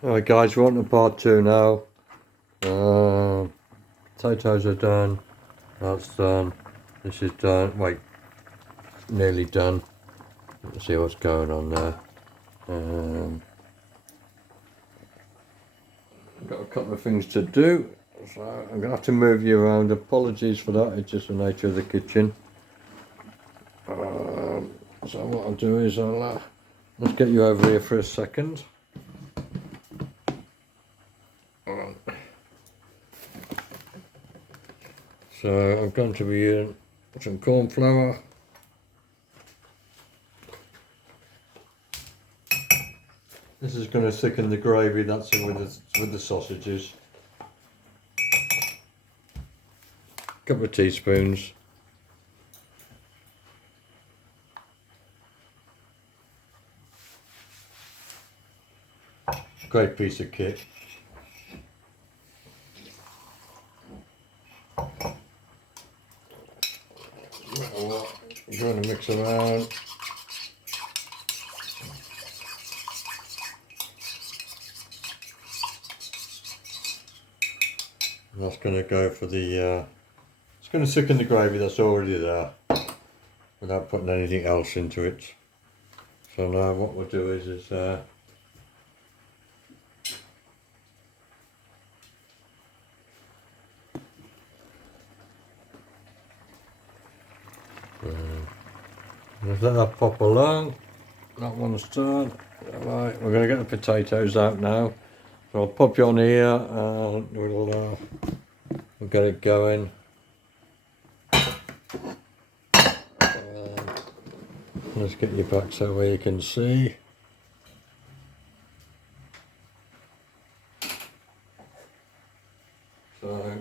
Alright guys, we're on to part 2 now. Potatoes are done, that's done, this is done, wait, nearly done. Let's see what's going on there. I've got a couple of things to do, so I'm going to have to move you around. Apologies for that, it's just the nature of the kitchen. So what I'll do is let's get you over here for a second. So I'm going to be using some corn flour. This is going to thicken the gravy that's in with the sausages. Couple of teaspoons. Great piece of kit. You're going to mix around. And that's going to go for the, it's going to thicken the gravy that's already there without putting anything else into it. So now what we'll do is just let that pop along. That one's done. Right, we're going to get the potatoes out now. So I'll pop you on here and we'll get it going. Let's get you back so where you can see. So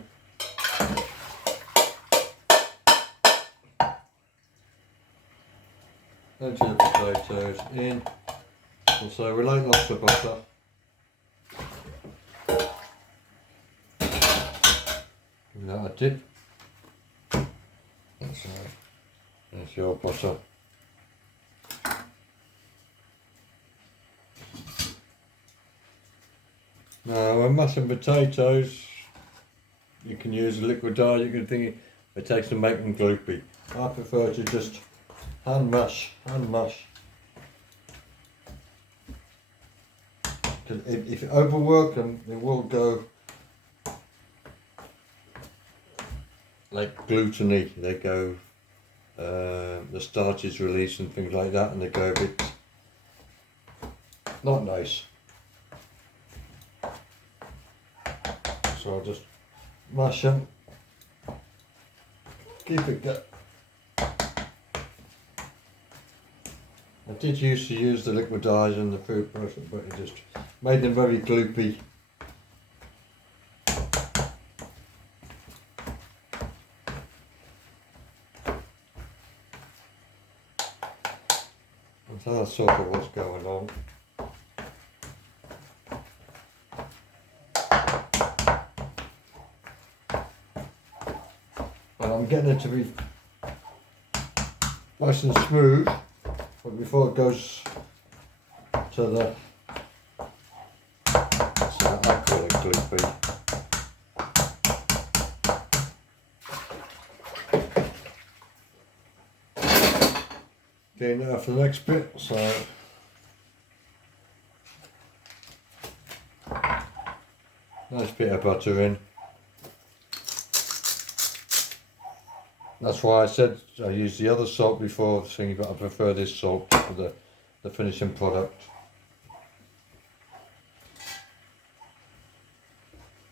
empty the potatoes in. And so we like lots of butter. Give that a dip. So there's your butter. Now when mashing potatoes, you can use a liquid dye. You can think it takes to make them gloopy. I prefer to just hand mash. Because if you overwork them, they will go like gluteny. They go, the starch is released and things like that, and they go a bit not nice. So I'll just mash them, keep it good. I did used to use the liquid dyes in the food process, but it just made them very gloopy. And so that's sort of what's going on. And I'm getting it to be nice and smooth. But before it goes to the, so I call it gloopy. Okay, now for the next bit, so nice bit of butter in. That's why I said I used the other salt before, thinking, but I prefer this salt for the finishing product.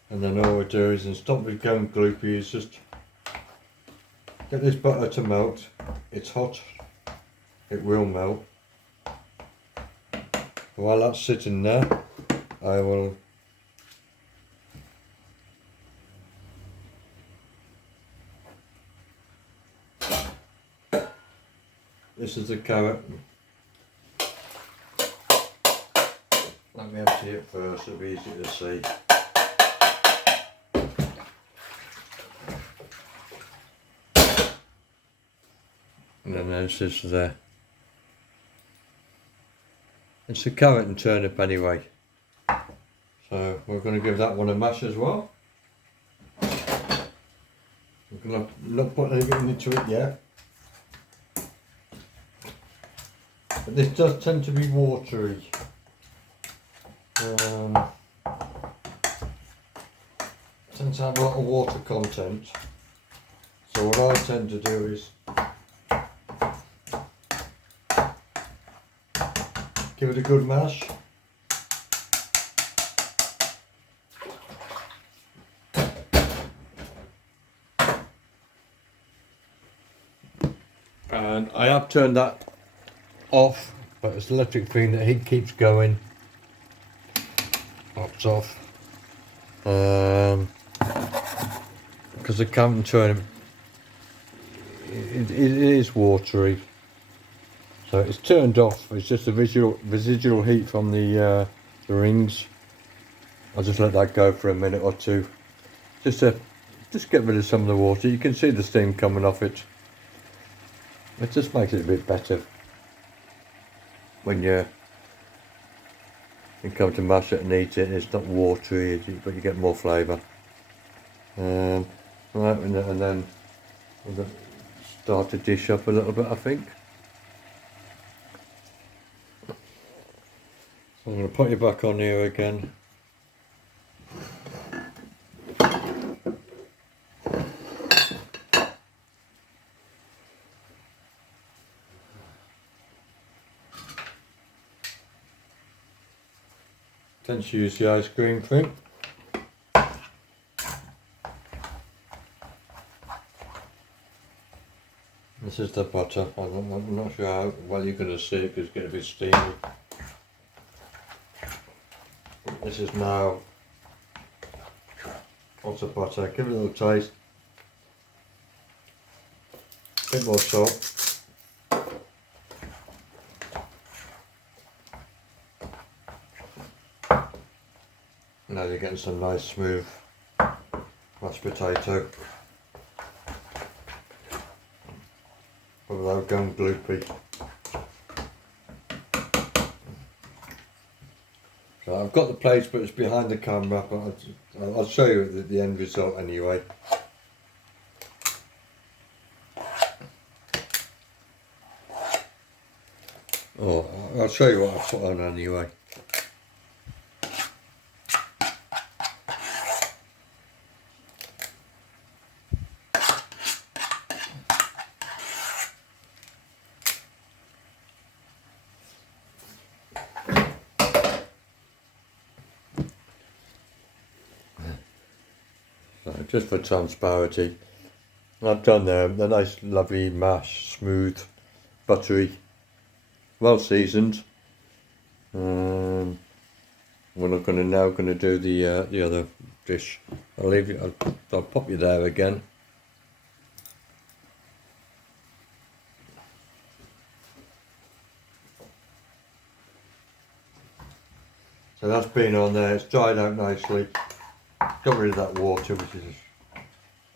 And then all we do is, and stop it going gloopy, is just get this butter to melt. It's hot, it will melt. While that's sitting there, I will this is the carrot. Let me empty it first, it'll be easy to see. And then there's this there. It's the carrot and turnip anyway. we're going to give that one a mash as well. We're going to not put anything into it yet. But this does tend to be watery. Tends to have a lot of water content. So what I tend to do is give it a good mash. And I have turned that off, but it's the electric thing that heat keeps going. Pops off. Because I can't turn it is watery. So it's turned off. It's just a residual heat from the rings. I'll just let that go for a minute or two, just get rid of some of the water. You can see the steam coming off it. It just makes it a bit better when you come to mash it and eat it. It's not watery, but you get more flavour. Right, and then we'll start to dish up a little bit, I think. So I'm going to put you back on here again. Tend to use the ice cream thing. This is the butter. I'm not sure how well you're going to see it because it's getting a bit steamy. This is now lots of butter. Give it a little taste. A bit more salt. Now you're getting some nice smooth mashed potato, but without going gloopy. So I've got the plates, but it's behind the camera, but I'll show you the end result anyway. Oh, I'll show you what I put on anyway. Just for transparency, I've done the nice lovely mash, smooth, buttery, well seasoned. We're not now going to do the other dish. I'll leave you. I'll pop you there again. So that's been on there. It's dried out nicely. Got rid of that water, which is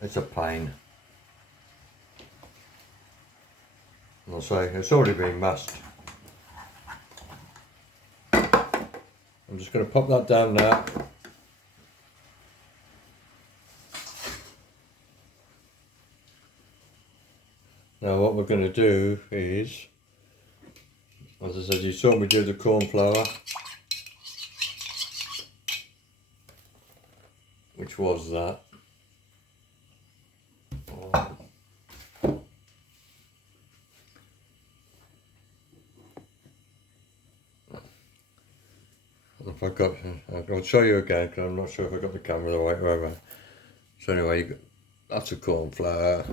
it's a pain. And I'll say it's already been mashed. I'm just going to pop that down now. Now what we're going to do is, as I said, you saw me do the corn flour, which was that. I'll show you again because I'm not sure if I got the camera the right way around. So anyway, that's a corn flour.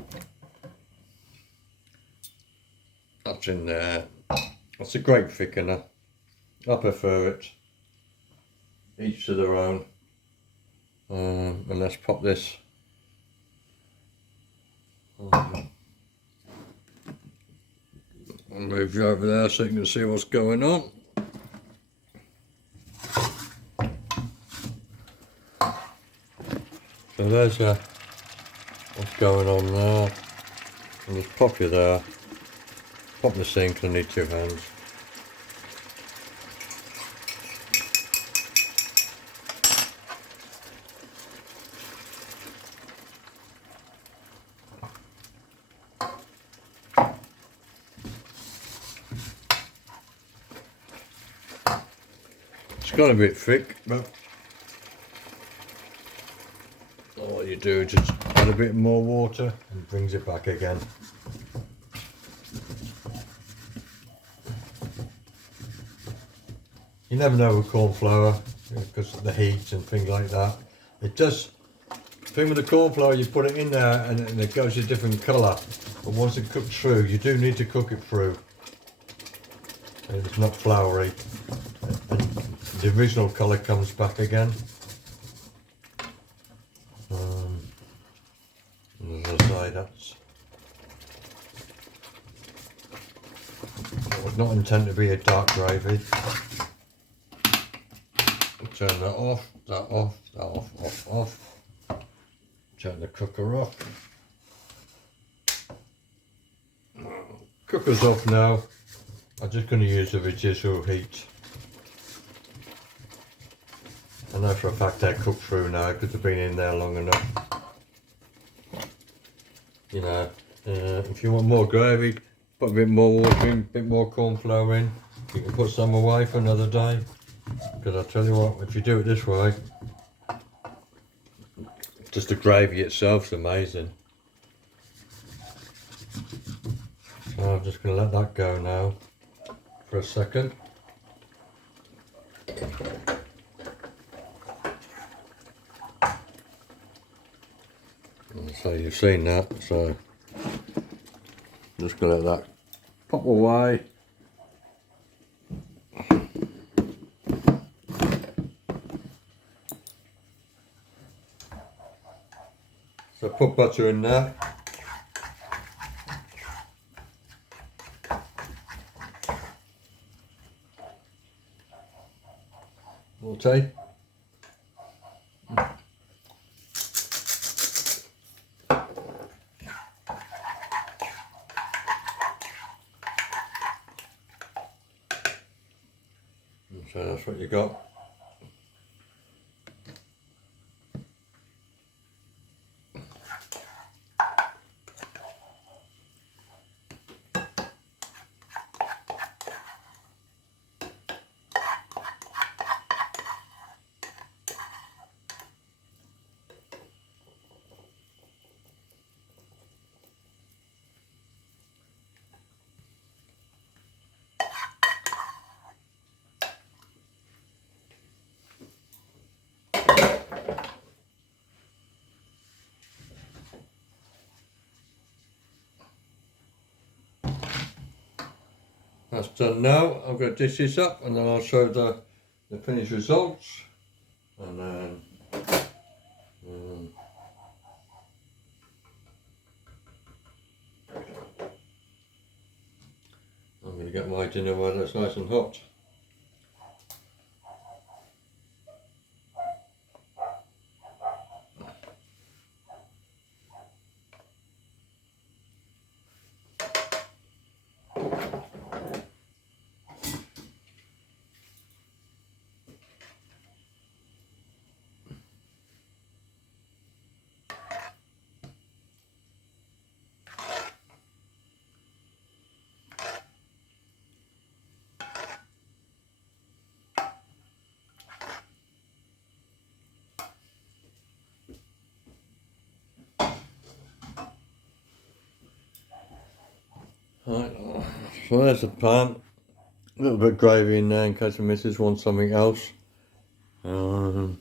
That's in there. That's a great thickener. I prefer it. Each to their own. And let's pop this. I'll move you over there so you can see what's going on. So there's what's going on there. And just pop you there. Pop the sink, I need 2 hands. It's got a bit thick, but all you do is just add a bit more water and brings it back again. You never know with corn flour because of the heat and things like that. It does. The thing with the corn flour, you put it in there and it goes a different colour. But once it cooks through, you do need to cook it through. And it's not floury. And the original colour comes back again. As I say, that was not intended to be a dark gravy. Turn that off, that off, that off. Turn the cooker off. Cooker's off now. I'm just going to use the residual heat. I know for a fact they're cooked through now because they've been in there long enough. You know, if you want more gravy, put a bit more water in, a bit more corn flour in. You can put some away for another day. Because I'll tell you what, if you do it this way, just the gravy itself is amazing. So I'm just going to let that go now for a second. So you've seen that, so I'm just going to let that pop away. So put butter in there. More tea. So that's what you got. That's done now. I'm going to dish this up and then I'll show the finished results. And then I'm going to get my dinner while it's nice and hot. Right, so there's the pan. A little bit of gravy in there in case the missus wants something else. And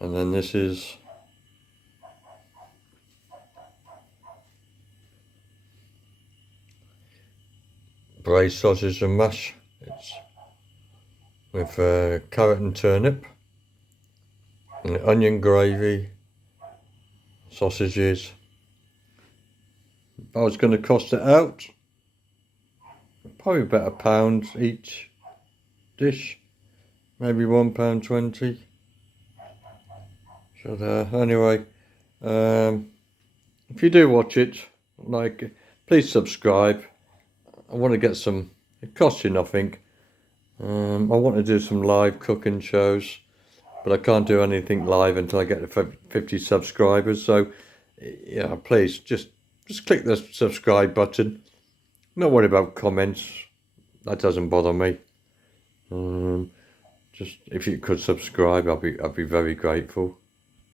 then this is braised sausage and mash. It's with carrot and turnip, and onion gravy, sausages. If I was going to cost it out, probably about £1 each dish, maybe £1.20. So there. Anyway, if you do watch it, like, please subscribe. I want to get some. It costs you nothing. I want to do some live cooking shows, but I can't do anything live until I get to 50 subscribers. So, yeah, please just click the subscribe button. Not worry about comments. That doesn't bother me. Just if you could subscribe, I'd be very grateful.